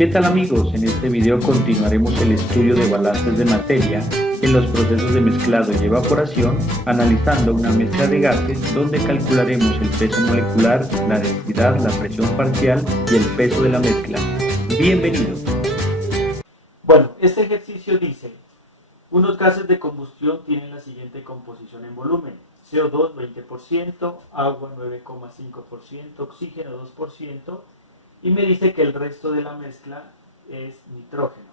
¿Qué tal amigos? En este video continuaremos el estudio de balances de materia en los procesos de mezclado y evaporación, analizando una mezcla de gases donde calcularemos el peso molecular, la densidad, la presión parcial y el peso de la mezcla. Bienvenidos. Bueno, este ejercicio dice, unos gases de combustión tienen la siguiente composición en volumen: CO2 20%, agua 9,5%, oxígeno 2%, y me dice que el resto de la mezcla es nitrógeno.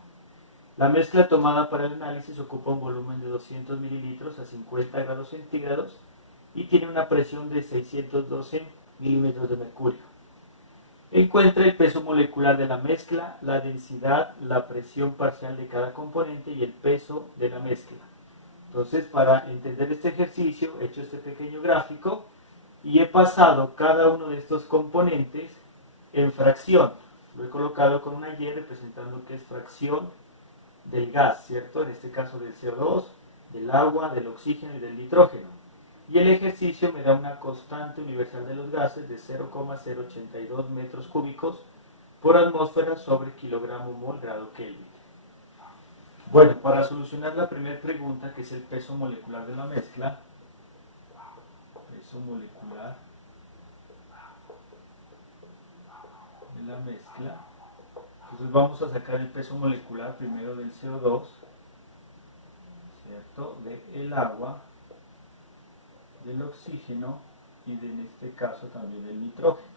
La mezcla tomada para el análisis ocupa un volumen de 200 mililitros a 50 grados centígrados y tiene una presión de 612 milímetros de mercurio. Encuentra el peso molecular de la mezcla, la densidad, la presión parcial de cada componente y el peso de la mezcla. Entonces, para entender este ejercicio, he hecho este pequeño gráfico y he pasado cada uno de estos componentes en fracción. Lo he colocado con una Y representando que es fracción del gas, ¿cierto? En este caso del CO2, del agua, del oxígeno y del nitrógeno. Y el ejercicio me da una constante universal de los gases de 0,082 metros cúbicos por atmósfera sobre kilogramo mol grado Kelvin. Bueno, para solucionar la primera pregunta, que es el peso molecular de la mezcla, peso molecular de la mezcla, entonces vamos a sacar el peso molecular primero del CO2, ¿cierto? Del agua, del oxígeno y en este caso también del nitrógeno.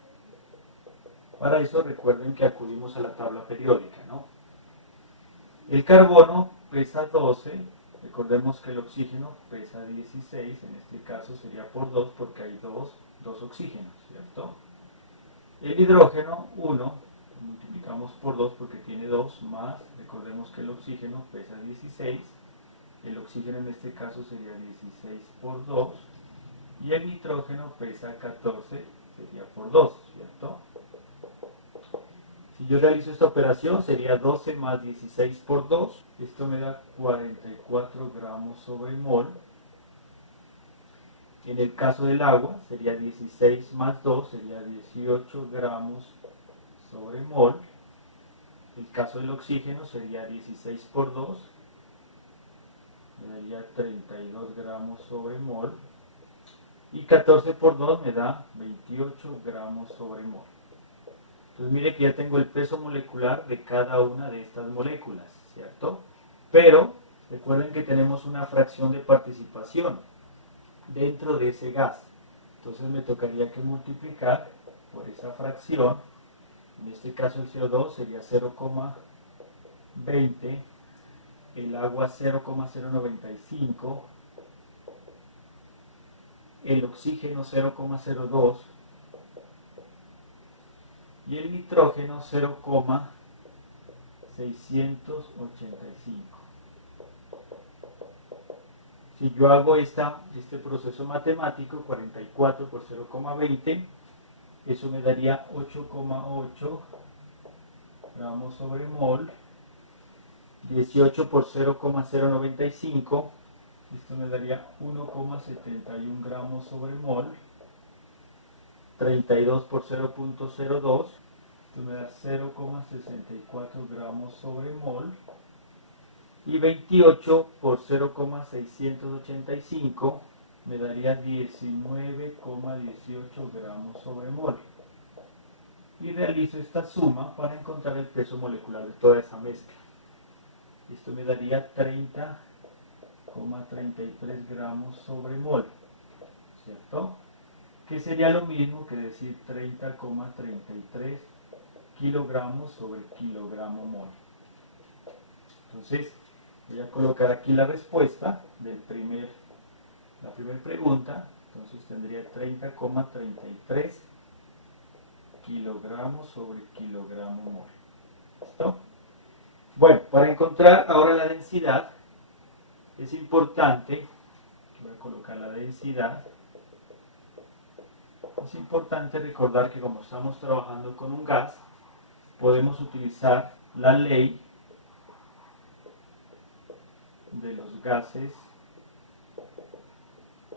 Para eso recuerden que acudimos a la tabla periódica, ¿no? El carbono pesa 12, recordemos que el oxígeno pesa 16, en este caso sería por 2 porque hay dos oxígenos, ¿cierto? El hidrógeno 1, multiplicamos por 2 porque tiene 2 más, recordemos que el oxígeno pesa 16, el oxígeno en este caso sería 16 por 2, y el nitrógeno pesa 14, sería por 2, ¿cierto? Si yo realizo esta operación, sería 12 más 16 por 2, esto me da 44 gramos sobre mol. En el caso del agua, sería 16 más 2, sería 18 gramos sobre mol. El caso del oxígeno sería 16 por 2, me daría 32 gramos sobre mol. Y 14 por 2 me da 28 gramos sobre mol. Entonces mire que ya tengo el peso molecular de cada una de estas moléculas, ¿cierto? Pero recuerden que tenemos una fracción de participación dentro de ese gas. Entonces me tocaría que multiplicar por esa fracción. En este caso el CO2 sería 0,20, el agua 0,095, el oxígeno 0,02 y el nitrógeno 0,685. Si yo hago este proceso matemático, 44 por 0,20, eso me daría 8,8 gramos sobre mol. 18 por 0,095, esto me daría 1,71 gramos sobre mol. 32 por 0,02, esto me da 0,64 gramos sobre mol. Y 28 por 0,685 me daría 19,18 gramos sobre mol. Y realizo esta suma para encontrar el peso molecular de toda esa mezcla. Esto me daría 30,33 gramos sobre mol, ¿cierto? Que sería lo mismo que decir 30,33 kilogramos sobre kilogramo mol. Entonces, voy a colocar aquí la respuesta de la primera pregunta. Entonces tendría 30,33 kilogramos sobre kilogramo mol. ¿Listo? Bueno, para encontrar ahora la densidad, es importante, voy a colocar la densidad, es importante recordar que como estamos trabajando con un gas, podemos utilizar la ley de los gases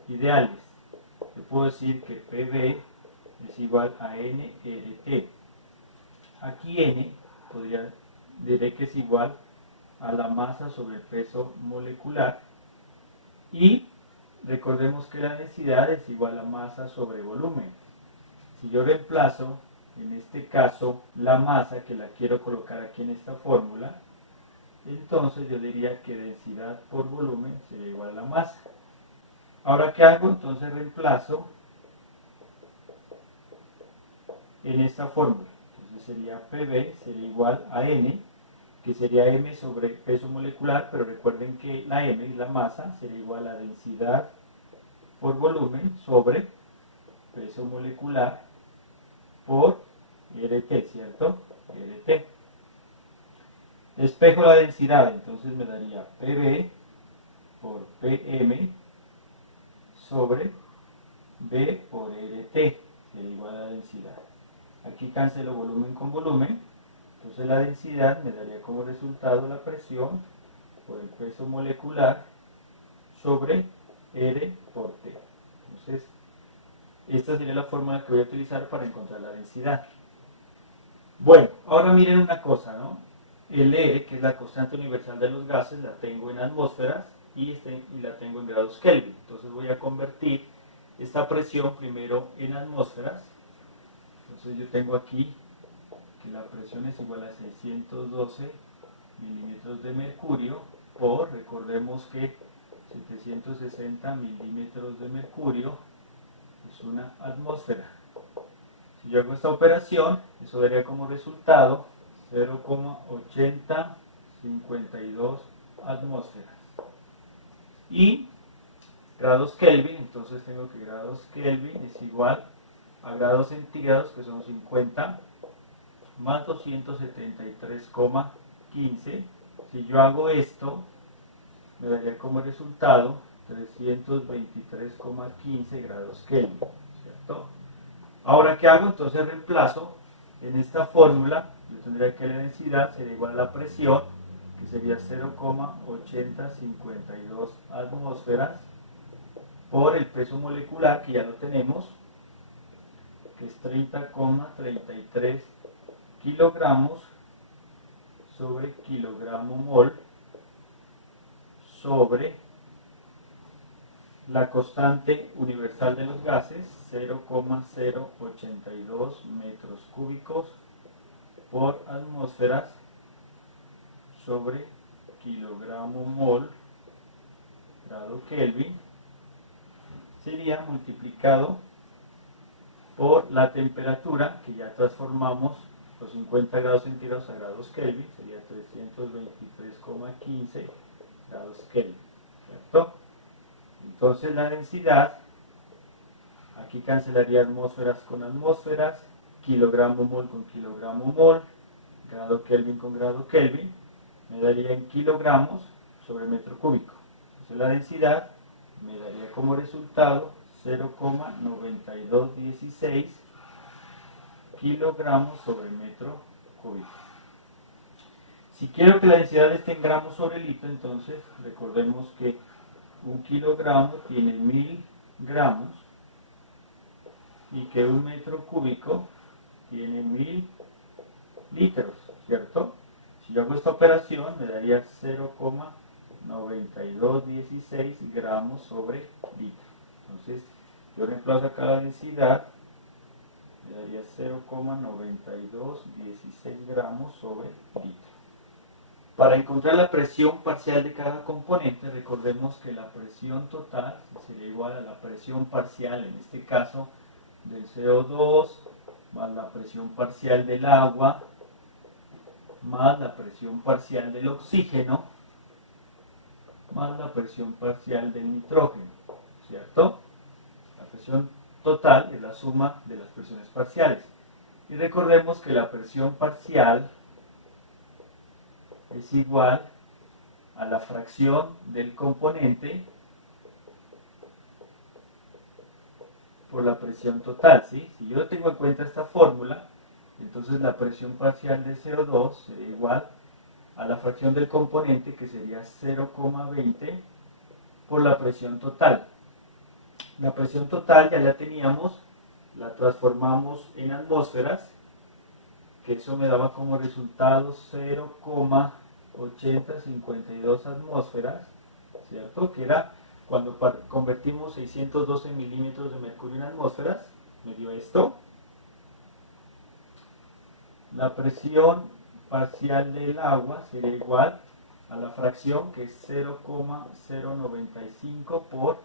ideales. Yo puedo decir que PV es igual a NRT. Aquí N podría diré que es igual a la masa sobre el peso molecular, y recordemos que la densidad es igual a masa sobre volumen. Si yo reemplazo en este caso la masa, que la quiero colocar aquí en esta fórmula, entonces yo diría que densidad por volumen sería igual a la masa. Ahora, ¿qué hago? Entonces reemplazo en esta fórmula. Entonces sería PV sería igual a N, que sería M sobre peso molecular, pero recuerden que la M es la masa, sería igual a densidad por volumen sobre peso molecular por RT, ¿cierto? RT. Despejo la densidad, entonces me daría PV por PM sobre B por RT, sería igual a la densidad. Aquí cancelo volumen con volumen, entonces la densidad me daría como resultado la presión por el peso molecular sobre R por T. Entonces, esta sería la fórmula que voy a utilizar para encontrar la densidad. Bueno, ahora miren una cosa, ¿no? El R, que es la constante universal de los gases, la tengo en atmósferas y la tengo en grados Kelvin. Entonces voy a convertir esta presión primero en atmósferas. Entonces yo tengo aquí que la presión es igual a 612 milímetros de mercurio por, recordemos que 760 milímetros de mercurio es una atmósfera. Si yo hago esta operación, eso daría como resultado 0,8052 atmósferas. Y grados Kelvin, entonces tengo que grados Kelvin es igual a grados centígrados, que son 50 más 273,15. Si yo hago esto, me daría como resultado 323,15 grados Kelvin, ¿cierto? Ahora, ¿qué hago? Entonces reemplazo en esta fórmula. Yo tendría que la densidad sería igual a la presión, que sería 0,8052 atmósferas, por el peso molecular, que ya lo tenemos, que es 30,33 kilogramos sobre kilogramo mol, sobre la constante universal de los gases, 0,082 metros cúbicos por atmósferas sobre kilogramo mol grado Kelvin, sería multiplicado por la temperatura, que ya transformamos los 50 grados centígrados a grados Kelvin, sería 323,15 grados Kelvin, ¿cierto? Entonces la densidad, aquí cancelaría atmósferas con atmósferas, kilogramo mol con kilogramo mol, grado Kelvin con grado Kelvin, me daría en kilogramos sobre metro cúbico. Entonces la densidad me daría como resultado 0,9216 kilogramos sobre metro cúbico. Si quiero que la densidad esté en gramos sobre litro, entonces recordemos que un kilogramo tiene 1000 gramos y que un metro cúbico tiene 1000 litros, ¿cierto? Si yo hago esta operación, me daría 0,9216 gramos sobre litro. Entonces, yo reemplazo acá la densidad, me daría 0,9216 gramos sobre litro. Para encontrar la presión parcial de cada componente, recordemos que la presión total sería igual a la presión parcial, en este caso, del CO2, más la presión parcial del agua, más la presión parcial del oxígeno, más la presión parcial del nitrógeno, ¿cierto? La presión total es la suma de las presiones parciales. Y recordemos que la presión parcial es igual a la fracción del componente por la presión total, ¿sí? Si yo tengo en cuenta esta fórmula, entonces la presión parcial de CO2 sería igual a la fracción del componente, que sería 0,20 por la presión total. La presión total ya la teníamos, la transformamos en atmósferas que eso me daba como resultado 0,8052 atmósferas, ¿cierto? Que era cuando convertimos 612 milímetros de mercurio en atmósferas, me dio esto. La presión parcial del agua sería igual a la fracción, que es 0,095 por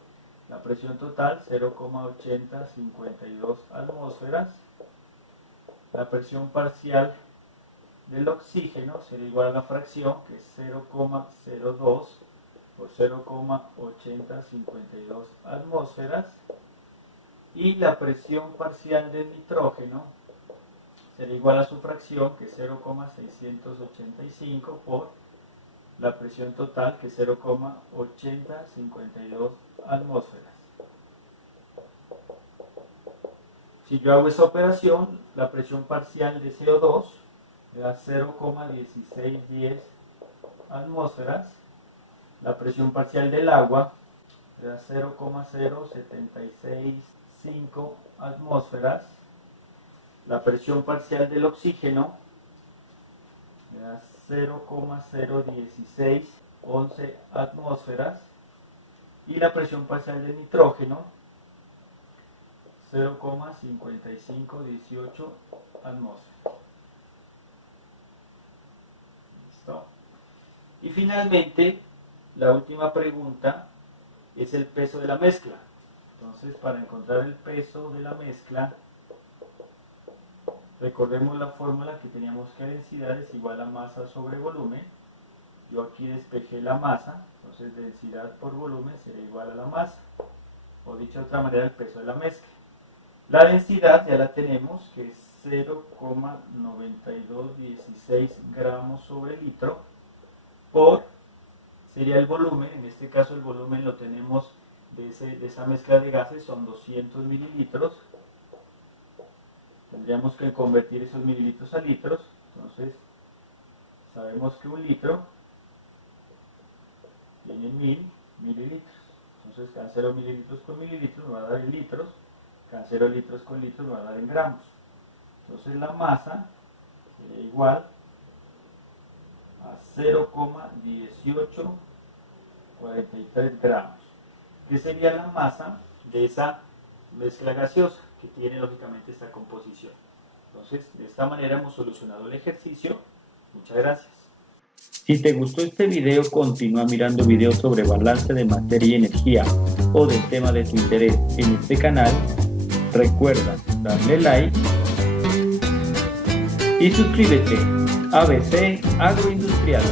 la presión total, 0,8052 atmósferas. La presión parcial del oxígeno sería igual a la fracción, que es 0,02 por 0,8052 atmósferas. Y la presión parcial del nitrógeno sería igual a su fracción, que es 0,685 por la presión total, que es 0,8052 atmósferas. Si yo hago esa operación, la presión parcial de CO2 me da 0,1610 atmósferas. La presión parcial del agua me da 0,0765 atmósferas. La presión parcial del oxígeno me da 0,01611 atmósferas. Y la presión parcial del nitrógeno, 0,5518 atmósferas. ¿Listo? Y finalmente, la última pregunta es el peso de la mezcla. Entonces, para encontrar el peso de la mezcla, recordemos la fórmula que teníamos, que densidad es igual a masa sobre volumen. Yo aquí despejé la masa, entonces densidad por volumen será igual a la masa, o dicho de otra manera, el peso de la mezcla. La densidad ya la tenemos, que es 0,9216 gramos sobre litro, por, sería el volumen, en este caso el volumen lo tenemos de esa mezcla de gases, son 200 mililitros. Tendríamos que convertir esos mililitros a litros, entonces sabemos que un litro tiene 1000 mililitros. Entonces cancelo mililitros con mililitros, me va a dar en litros, cancelo litros con litros, me va a dar en gramos. Entonces la masa sería igual a 0,1843 gramos, que sería la masa de esa mezcla gaseosa que tiene lógicamente esta composición. Entonces, de esta manera hemos solucionado el ejercicio. Muchas gracias. Si te gustó este video, continúa mirando videos sobre balance de materia y energía o del tema de tu interés en este canal. Recuerda darle like y suscríbete. ABC Agroindustrial.